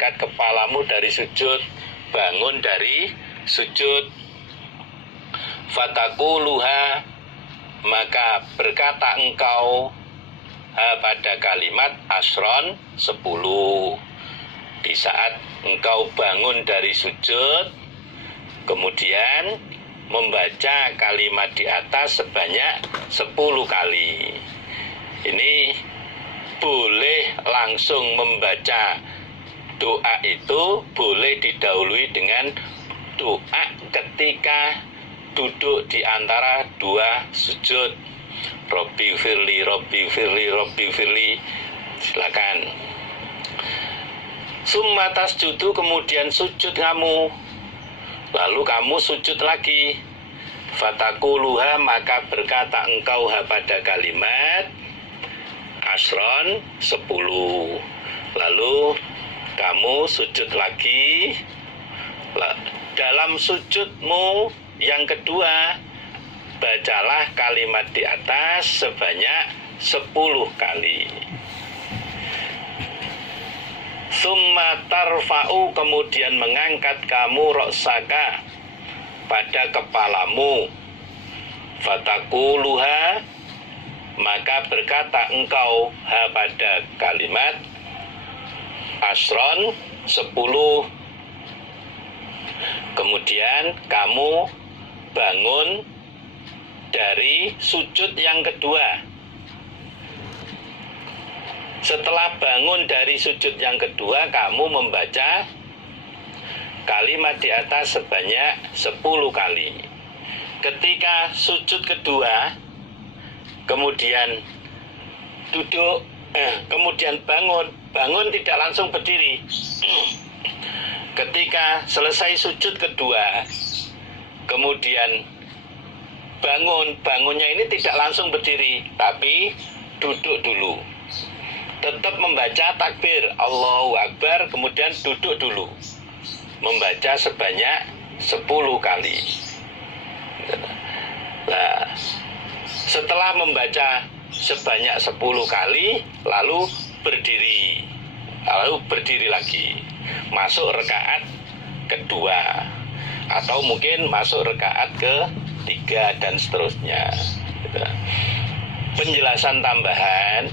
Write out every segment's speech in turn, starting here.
mengangkat kepalamu dari sujud, bangun dari sujud. Fataquluha, maka berkata engkau pada kalimat asron 10. Di saat engkau bangun dari sujud, kemudian membaca kalimat di atas sebanyak 10 kali. Ini boleh langsung membaca doa itu, boleh didahului dengan doa ketika duduk di antara dua sujud. Robbi firli, Robbi firli, Robbi firli. Silakan. Summa tasjudu, kemudian sujud kamu. Lalu kamu sujud lagi. Fataquluha, maka berkata engkau pada kalimat asron 10. Lalu kamu sujud lagi. Dalam sujudmu yang kedua, bacalah kalimat di atas sebanyak 10 kali. Summa tarfa'u, kemudian mengangkat kamu roksaka, pada kepalamu. Fataquluha, maka berkata engkau pada kalimat asron 10. Kemudian kamu bangun dari sujud yang kedua. Setelah bangun dari sujud yang kedua, kamu membaca kalimat di atas sebanyak 10 kali. Ketika sujud kedua, kemudian duduk, kemudian bangun tidak langsung berdiri. Ketika selesai sujud kedua, kemudian bangunnya ini tidak langsung berdiri, tapi duduk dulu. Tetap membaca takbir Allahu Akbar, kemudian duduk dulu, membaca sebanyak 10 kali. Nah, setelah membaca sebanyak 10 kali, lalu berdiri lagi, masuk rakaat kedua, atau mungkin masuk rakaat ketiga dan seterusnya. Penjelasan tambahan,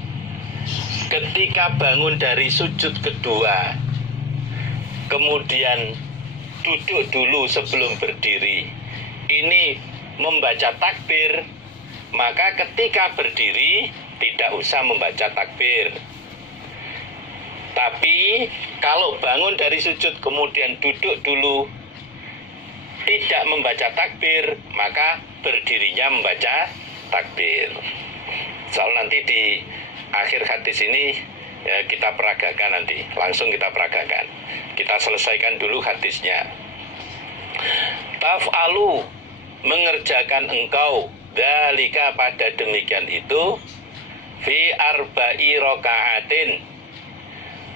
ketika bangun dari sujud kedua, kemudian duduk dulu sebelum berdiri, ini membaca takbir, maka ketika berdiri tidak usah membaca takbir. Tapi kalau bangun dari sujud kemudian duduk dulu, tidak membaca takbir, maka berdirinya membaca takbir. Soal nanti di akhir hadis ini ya, kita peragakan nanti, langsung kita peragakan. Kita selesaikan dulu hadisnya. Taf'alu, mengerjakan engkau, dzalika, pada demikian itu, fi arba'i raka'atin,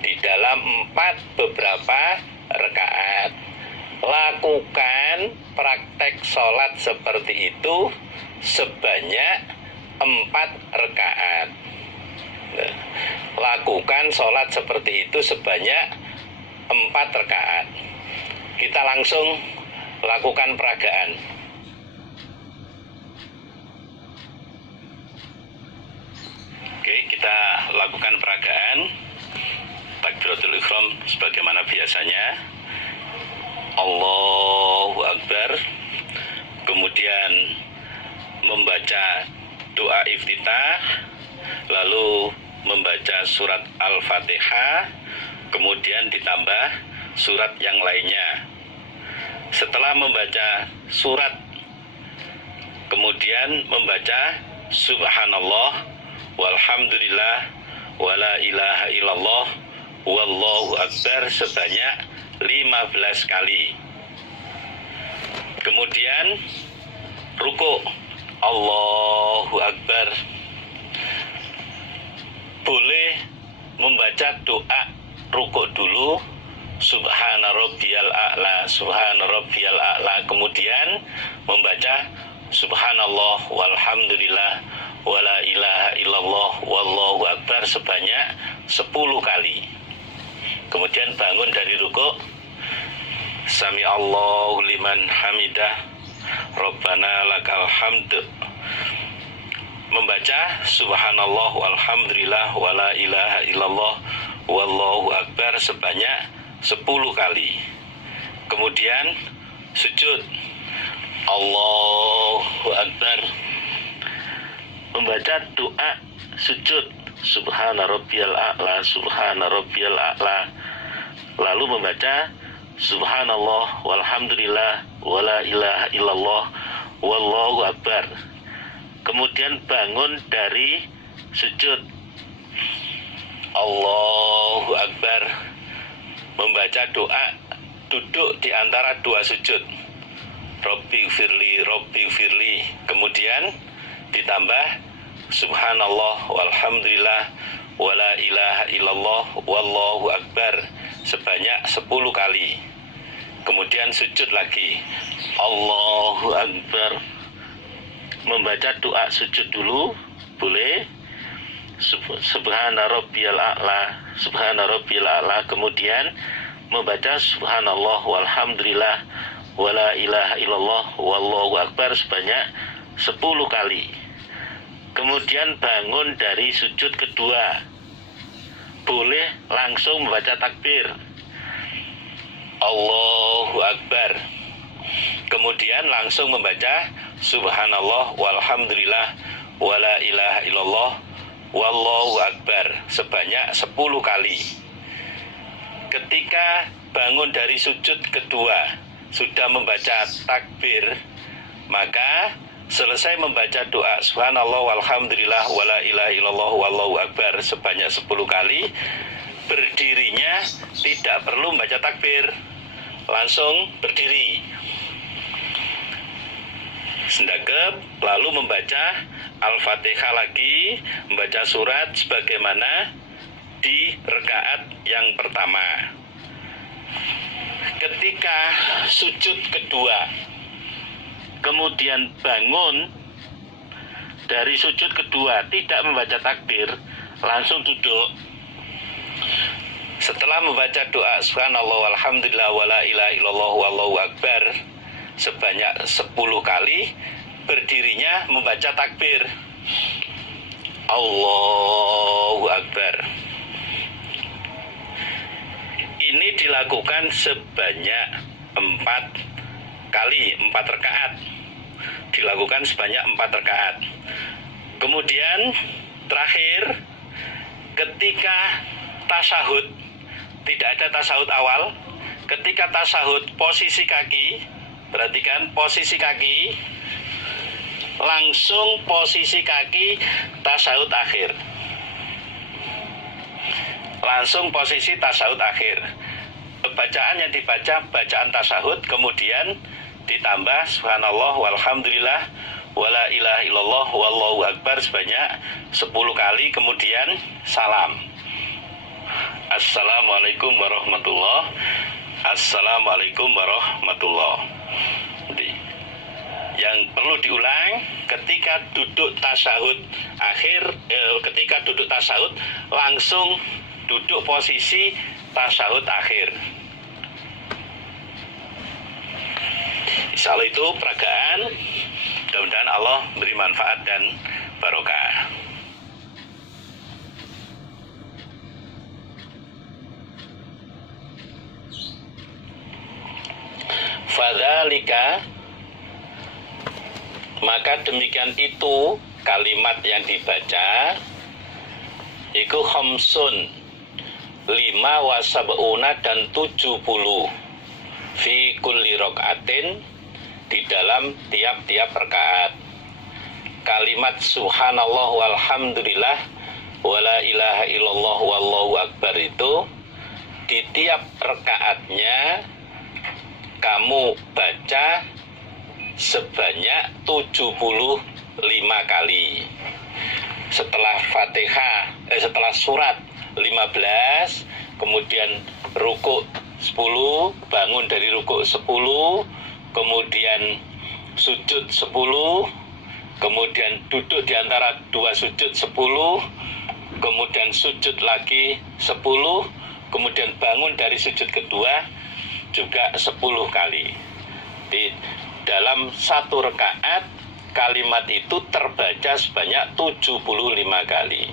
di dalam 4 beberapa rakaat. Lakukan praktek sholat seperti itu sebanyak 4 rakaat. Lakukan sholat seperti itu sebanyak 4 rakaat. Kita langsung lakukan peragaan. Oke, kita lakukan peragaan. Takbiratul ihram sebagaimana biasanya. Allahu Akbar. Kemudian membaca doa iftitah, lalu membaca surat Al-Fatihah, kemudian ditambah surat yang lainnya. Setelah membaca surat, kemudian membaca subhanallah walhamdulillah wala ilaha illallah wallahu akbar sebanyak 15 kali. Kemudian ruku', Allahu Akbar. Boleh membaca doa ruku' dulu, subhana rabbiyal a'la, subhana rabbiyal a'la. Kemudian membaca subhanallah walhamdulillah wala ilaha illallah wallahu akbar sebanyak 10 kali. Kemudian bangun dari rukuk, Sami Allahu liman hamidah, Rabbana lakal hamd. Membaca subhanallah walhamdulillah wala ilaha illallah wallahu akbar sebanyak 10 kali. Kemudian sujud, Allahu akbar. Membaca doa sujud, subhana rabbiyal a'la, subhana rabbiyal a'la. Lalu membaca subhanallah walhamdulillah wala ilaha illallah wallahu akbar. Kemudian bangun dari sujud, Allahu akbar. Membaca doa duduk di antara dua sujud, Rabbi firli. Kemudian ditambah subhanallah walhamdulillah wala ilaha illallah wallahu akbar sebanyak 10 kali. Kemudian sujud lagi, Allahu akbar. Membaca doa sujud dulu boleh, subhana rabbiyal a'la, subhana rabbiyal a'la. Kemudian membaca subhanallah walhamdulillah wala ilaha illallah wallahu akbar sebanyak 10 kali. Kemudian bangun dari sujud kedua, boleh langsung membaca takbir, Allahu akbar. Kemudian langsung membaca subhanallah walhamdulillah wala ilaha illallah wallahu akbar sebanyak 10 kali. Ketika bangun dari sujud kedua sudah membaca takbir, maka selesai membaca doa subhanallah walhamdulillah wala ilaha illallah wallahu akbar sebanyak 10 kali, berdirinya tidak perlu membaca takbir, langsung berdiri. Sendagep lalu membaca Al-Fatihah lagi, membaca surat sebagaimana di rakaat yang pertama. Ketika sujud kedua, kemudian bangun dari sujud kedua tidak membaca takbir, langsung duduk. Setelah membaca doa subhanallah walhamdulillah wala ilaha illallah wallahu akbar sebanyak 10 kali, berdirinya membaca takbir, Allahu akbar. Ini dilakukan sebanyak 4 kali, 4 rakaat. Dilakukan sebanyak 4 rakaat. Kemudian terakhir ketika tasyahud, tidak ada tasyahud awal. Ketika tasyahud posisi kaki, perhatikan posisi kaki, langsung posisi kaki tasyahud akhir. Langsung posisi tasyahud akhir. Bacaan yang dibaca bacaan tasyahud, kemudian ditambah subhanallah walhamdulillah wala ilaha illallah wallahu akbar sebanyak 10 kali, kemudian salam. Assalamualaikum warahmatullahi wabarakatuh. Assalamualaikum warahmatullahi wabarakatuh. Yang perlu diulang, ketika duduk tasyahud akhir, ketika duduk tasyahud langsung duduk posisi tasyahud akhir. Insya Allah itu peragaan. Mudah-mudahan Allah beri manfaat dan barokah. Fadzalika, maka demikian itu kalimat yang dibaca iku khamsun 5 wa sab'una dan 70 fi kulli rakaatin, di dalam tiap-tiap rakaat. Kalimat subhanallah walhamdulillah wala ilaha illallah wallahu akbar itu di tiap rakaatnya kamu baca sebanyak 75 kali. Setelah Fatihah, setelah surat 15, kemudian rukuk 10, bangun dari rukuk 10, kemudian sujud 10, kemudian duduk di antara dua sujud 10, kemudian sujud lagi 10, kemudian bangun dari sujud kedua juga 10 kali. Di dalam satu rakaat kalimat itu terbaca sebanyak 75 kali.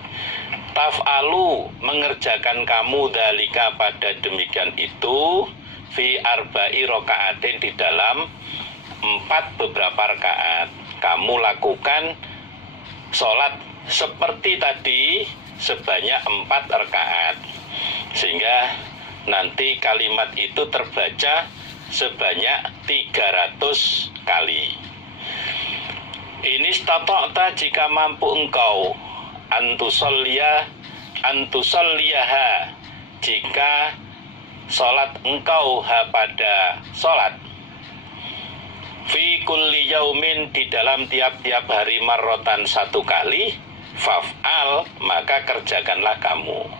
Taf'alu, mengerjakan kamu dalika pada demikian itu fi arba'i rakaatin, di dalam 4 beberapa rakaat. Kamu lakukan sholat seperti tadi sebanyak 4 rakaat, sehingga nanti kalimat itu terbaca sebanyak 300 kali. Ini stata'ta, jika mampu engkau, antusolliyaha, jika sholat engkau pada sholat, fi kulli yaumin, di dalam tiap-tiap hari, marrotan 1 kali, faf'al, maka kerjakanlah kamu.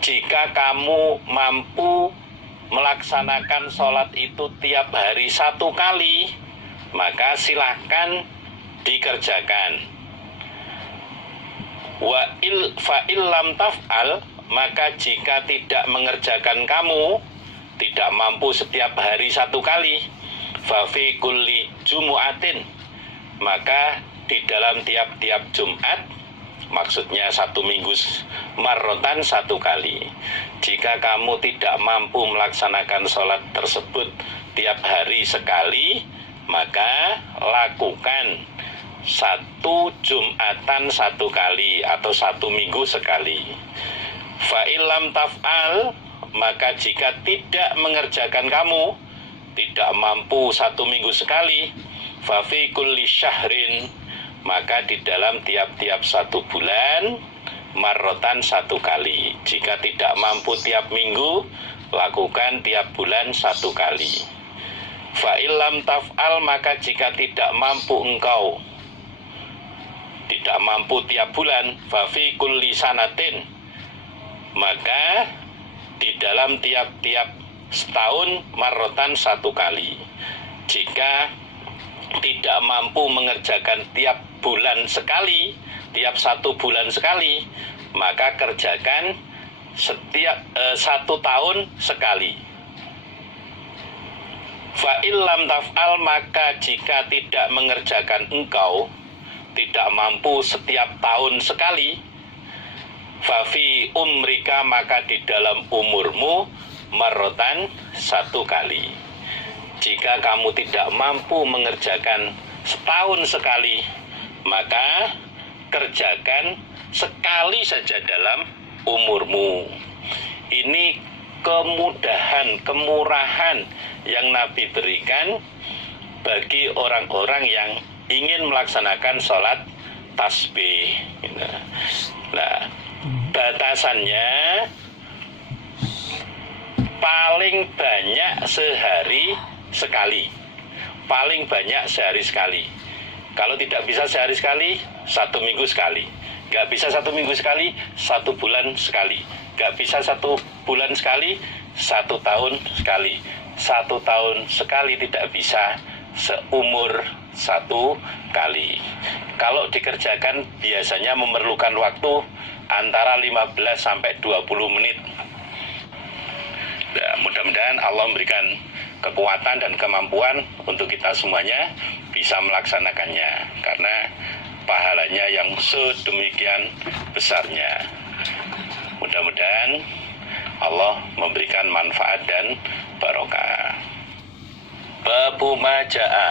Jika kamu mampu melaksanakan sholat itu tiap hari 1 kali, maka silahkan dikerjakan. Fa'il lam taf'al, maka jika tidak mengerjakan kamu, tidak mampu setiap hari 1 kali, fafi kulli jumu'atin, maka di dalam tiap-tiap Jumat, maksudnya 1 minggu marrotan 1 kali. Jika kamu tidak mampu melaksanakan sholat tersebut tiap hari sekali, maka lakukan 1 Jumatan 1 kali atau 1 minggu sekali. Fa'ilam taf'al, maka jika tidak mengerjakan kamu, tidak mampu 1 minggu sekali, fafi kulli syahrin, maka di dalam tiap-tiap 1 bulan, marrotan 1 kali. Jika tidak mampu tiap minggu, lakukan tiap bulan 1 kali. Fa'ilam taf'al, maka jika tidak mampu engkau, tidak mampu tiap bulan, fafi kulli sanatin, maka di dalam tiap-tiap setahun, marrotan 1 kali. Jika tidak mampu mengerjakan tiap bulan sekali, tiap 1 bulan sekali, maka kerjakan setiap 1 tahun sekali. Fa'il lam taf'al, maka jika tidak mengerjakan engkau, tidak mampu setiap tahun sekali, fafi umrika, maka di dalam umurmu, marrotan 1 kali. Jika kamu tidak mampu mengerjakan setahun sekali, maka kerjakan sekali saja dalam umurmu. Ini kemudahan, kemurahan yang Nabi berikan bagi orang-orang yang ingin melaksanakan sholat tasbih. Nah, batasannya paling banyak sehari sekali. Paling banyak sehari sekali. Kalau tidak bisa sehari sekali, 1 minggu sekali. Gak bisa 1 minggu sekali, 1 bulan sekali. Gak bisa 1 bulan sekali, 1 tahun sekali. 1 tahun sekali tidak bisa, seumur 1 kali. Kalau dikerjakan biasanya memerlukan waktu antara 15 sampai 20 menit. Nah, mudah-mudahan Allah memberikan kekuatan dan kemampuan untuk kita semuanya bisa melaksanakannya, karena pahalanya yang sedemikian besarnya. Mudah-mudahan Allah memberikan manfaat dan barokah. Babu maja'a,